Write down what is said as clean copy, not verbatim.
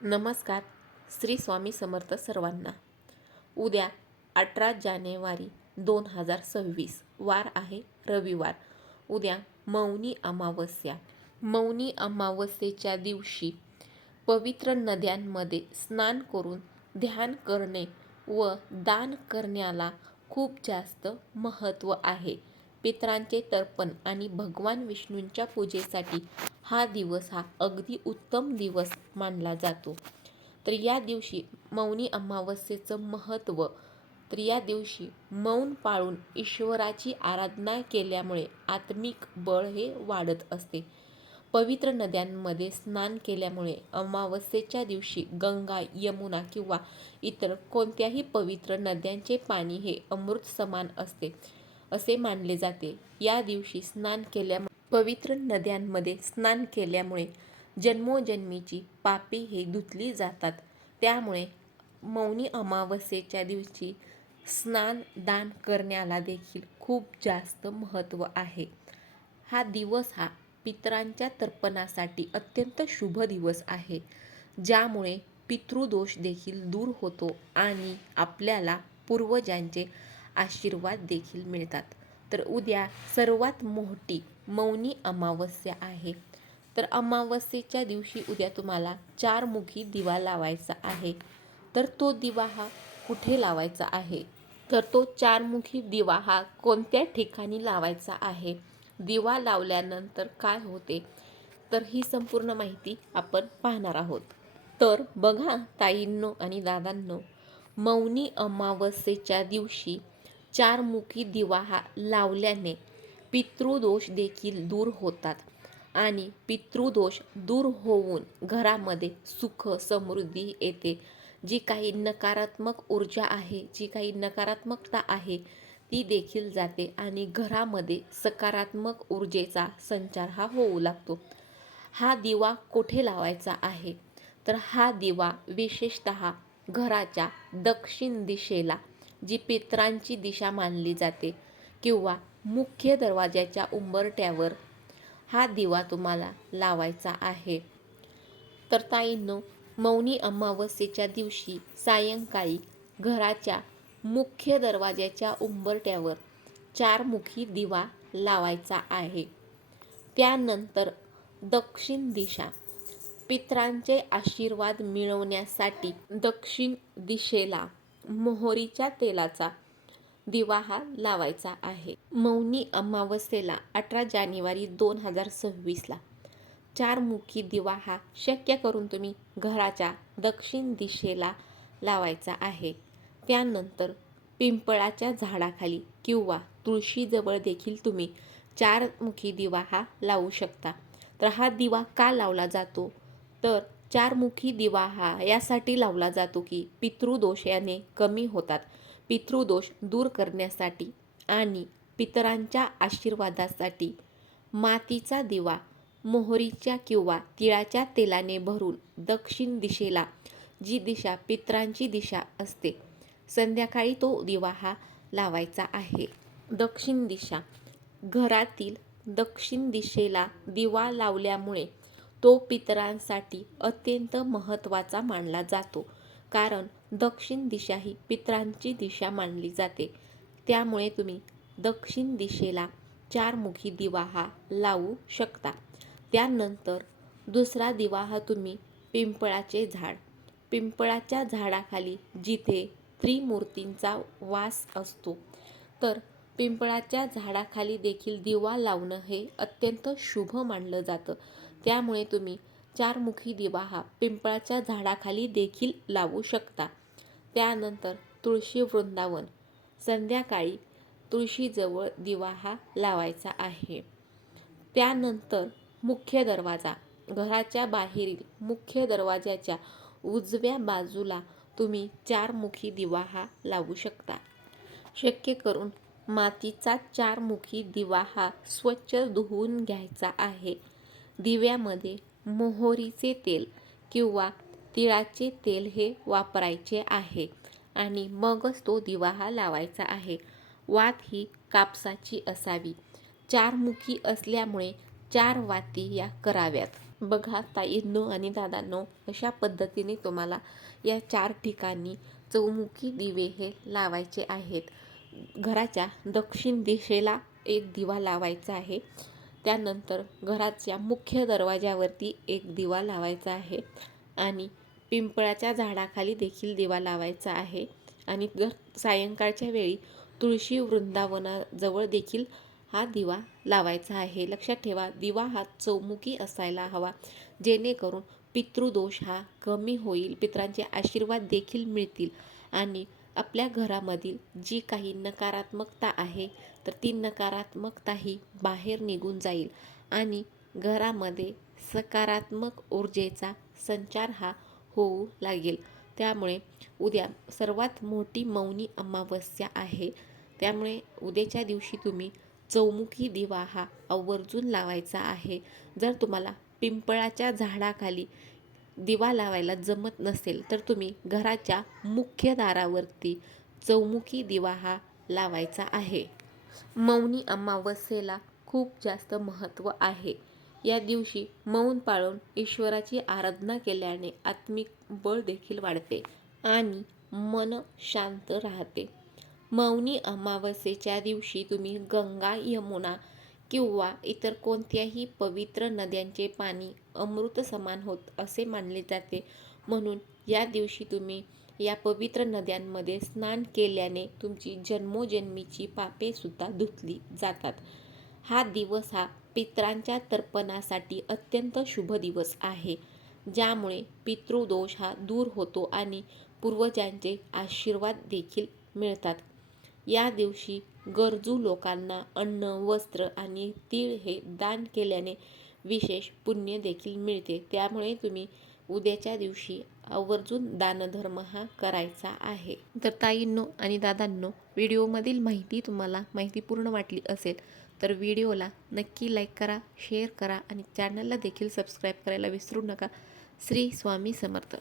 नमस्कार. श्री स्वामी समर्थ सर्वांना. उद्या 18 जानेवारी 2026 वार आहे रविवार. उद्या मौनी अमावस्या. मौनी अमावस्येच्या दिवशी पवित्र नद्यांमध्ये स्नान करून ध्यान करणे व दान करण्याला खूप जास्त महत्त्व आहे. पितरांचे तर्पण आणि भगवान विष्णूंच्या पूजेसाठी हा अगदी उत्तम दिवस मानला जातो. तर या दिवशी मौनी अमावस्येचं महत्त्व, तर या दिवशी मौन पाळून ईश्वराची आराधना केल्यामुळे आत्मिक बळ हे वाढत असते. पवित्र नद्यांमध्ये स्नान केल्यामुळे अमावस्येच्या दिवशी गंगा, यमुना किंवा इतर कोणत्याही पवित्र नद्यांचे पाणी हे अमृत समान असते असे मानले जाते. या दिवशी पवित्र नद्यांमध्ये स्नान केल्यामुळे जन्मोजन्मीची पापे हे धुतली जातात. त्यामुळे मौनी अमावस्येच्या दिवशी स्नान दान करण्याला देखील खूप जास्त महत्त्व आहे. हा पितरांच्या तर्पणासाठी अत्यंत शुभ दिवस आहे, ज्यामुळे पितृदोष देखील दूर होतो आणि आपल्याला पूर्वजांचे आशीर्वाद देखील मिळतात. तर उद्या सर्वात मोठी मौनी अमावस्या आहे. तर अमावस्येच्या दिवशी उद्या तुम्हाला 4 मुखी दिवा लावायचा आहे. तर तो दिवा हा कुठे लावायचा आहे? तर तो 4 मुखी दिवा हा कोणत्या ठिकाणी लावायचा आहे? दिवा लावल्यानंतर काय होते? तर ही संपूर्ण माहिती आपण पाहणार आहोत. तर बघा ताईंनो आणि दादांनो, मौनी अमावस्येच्या दिवशी 4 मुखी दिवा हा लावल्याने पितृदोष देखील दूर होतात आणि पितृदोष दूर होऊन घरामध्ये सुख समृद्धी येते. जी काही नकारात्मक ऊर्जा आहे, जी काही नकारात्मकता आहे, ती देखील जाते आणि घरामध्ये सकारात्मक ऊर्जेचा संचार हा होऊ लागतो. हा दिवा कुठे लावायचा आहे? तर हा दिवा विशेषतः घराच्या दक्षिण दिशेला, जी पितरांची दिशा मानली जाते, किंवा मुख्य दरवाजाच्या उंबरठ्यावर हा दिवा तुम्हाला लावायचा आहे. तर ताईंनो, मौनी अमावस्येच्या दिवशी सायंकाळी घराच्या मुख्य दरवाजाच्या उंबरठ्यावर 4 मुखी दिवा लावायचा आहे. त्यानंतर दक्षिण दिशा, पितरांचे आशीर्वाद मिळवण्यासाठी दक्षिण दिशेला मोहरीच्या तेलाचा दिवा हा लावायचा आहे. मौनी अमावस्येला 18 जानेवारी 2026ला 4 मुखी दिवा हा शक्य करून तुम्ही घराच्या दक्षिण दिशेला लावायचा आहे. त्यानंतर पिंपळाच्या झाडाखाली किंवा तुळशीजवळ देखील तुम्ही 4 मुखी दिवा हा लावू शकता. तर हा दिवा का लावला जातो? तर 4 मुखी दिवा हा यासाठी लावला जातो की पितृदोष याने कमी होतात. पितृदोष दूर करण्यासाठी आणि पितरांच्या आशीर्वादासाठी मातीचा दिवा मोहरीच्या किंवा तिळाच्या तेलाने भरून दक्षिण दिशेला, जी दिशा पितरांची दिशा असते, संध्याकाळी तो दिवा हा लावायचा आहे. दक्षिण दिशा, घरातील दक्षिण दिशेला दिवा लावल्यामुळे तो पितरांसाठी अत्यंत महत्त्वाचा मानला जातो. कारण दक्षिण दिशा ही पितरांची दिशा मानली जाते. त्यामुळे तुम्ही दक्षिण दिशेला 4 मुखी दिवा हा लावू शकता. त्यानंतर दुसरा दिवा हा तुम्ही पिंपळाच्या झाडाखाली, जिथे त्रिमूर्तींचा वास असतो, तर पिंपळाच्या झाडाखाली देखील दिवा लावणं हे अत्यंत शुभ मानलं जातं. त्यामुळे तुम्ही 4 मुखी दिवा हा पिंपळाच्या झाडाखाली देखील लावू शकता. त्यानंतर तुळशी वृंदावन, संध्याकाळी तुळशीजवळ दिवा हा लावायचा आहे. त्यानंतर मुख्य दरवाजा, घराच्या बाहेरील मुख्य दरवाजाच्या उजव्या बाजूला तुम्ही 4 मुखी दिवा हा लावू शकता. शक्य करून मातीचा 4 मुखी दिवा हा स्वच्छ धुवून घ्यायचा आहे. दिव्यामध्ये मोहरीचे तेल किंवा तिळाचे तेल हे वापरायचे आहे आणि मगच तो दिवा हा लावायचा आहे. वात ही कापसाची असावी. 4 मुखी असल्यामुळे 4 वाती या कराव्यात. बघा ताईंनो आणि दादांनो, अशा पद्धतीने तुम्हाला या 4 ठिकाणी चौमुखी दिवे हे लावायचे आहेत. घराच्या दक्षिण दिशेला एक दिवा लावायचा आहे. त्यानंतर घराच्या मुख्य दरवाजावरती एक दिवा लावायचा आहे आणि पिंपळाच्या झाडाखाली देखील दिवा लावायचा आहे. आणि सायंकाळच्या वेळी तुळशी वृंदावनाजवळ देखील हा दिवा लावायचा आहे. लक्षात ठेवा, दिवा हा चौमुखी असायला हवा, जेणेकरून पितृदोष हा कमी होईल, पितरांचे आशीर्वाद देखील मिळतील आणि आपल्या घरामधील जी काही नकारात्मकता आहे तर ती नकारात्मकता ही बाहेर निघून जाईल आणि घरामध्ये सकारात्मक ऊर्जेचा संचार हा होऊ लागेल. त्यामुळे उद्या सर्वात मोठी मौनी अमावस्या आहे. त्यामुळे उद्याच्या दिवशी तुम्ही चौमुखी दिवा हा आवर्जून लावायचा आहे. जर तुम्हाला पिंपळाच्या झाडाखाली दिवा लावायला जमत नसेल तर तुम्ही घराच्या मुख्य दारावरती चौमुखी दिवा हा लावायचा आहे. मौनी अमावस्येला खूप जास्त महत्त्व आहे. या दिवशी मौन पाळून ईश्वराची आराधना केल्याने आत्मिक बळ देखील वाढते आणि मन शांत राहते. मौनी अमावस्येच्या दिवशी तुम्ही गंगा, यमुना किंवा इतर कोणत्याही पवित्र नद्यांचे पाणी अमृत समान होत असे मानले जाते. म्हणून या दिवशी तुम्ही या पवित्र नद्यांमध्ये स्नान केल्याने तुमची जन्मोजन्मीची पापे सुद्धा धुतली जातात. हा दिवस हा पितरांच्या तर्पणासाठी अत्यंत शुभ दिवस आहे, ज्यामुळे पितृदोष हा दूर होतो आणि पूर्वजांचे आशीर्वाद देखील मिळतात. या दिवशी गरजू लोकांना अन्न, वस्त्र आणि तीळ हे दान केल्याने विशेष पुण्य देखील मिळते. त्यामुळे तुम्ही उद्याच्या दिवशी आवर्जून दानधर्म हा करायचा आहे. तर ताईंनो आणि दादांनो, व्हिडिओमधील माहिती तुम्हाला माहितीपूर्ण वाटली असेल तर व्हिडिओला नक्की लाईक करा, शेअर करा आणि चॅनलला देखील सबस्क्राईब करायला विसरू नका. श्री स्वामी समर्थ.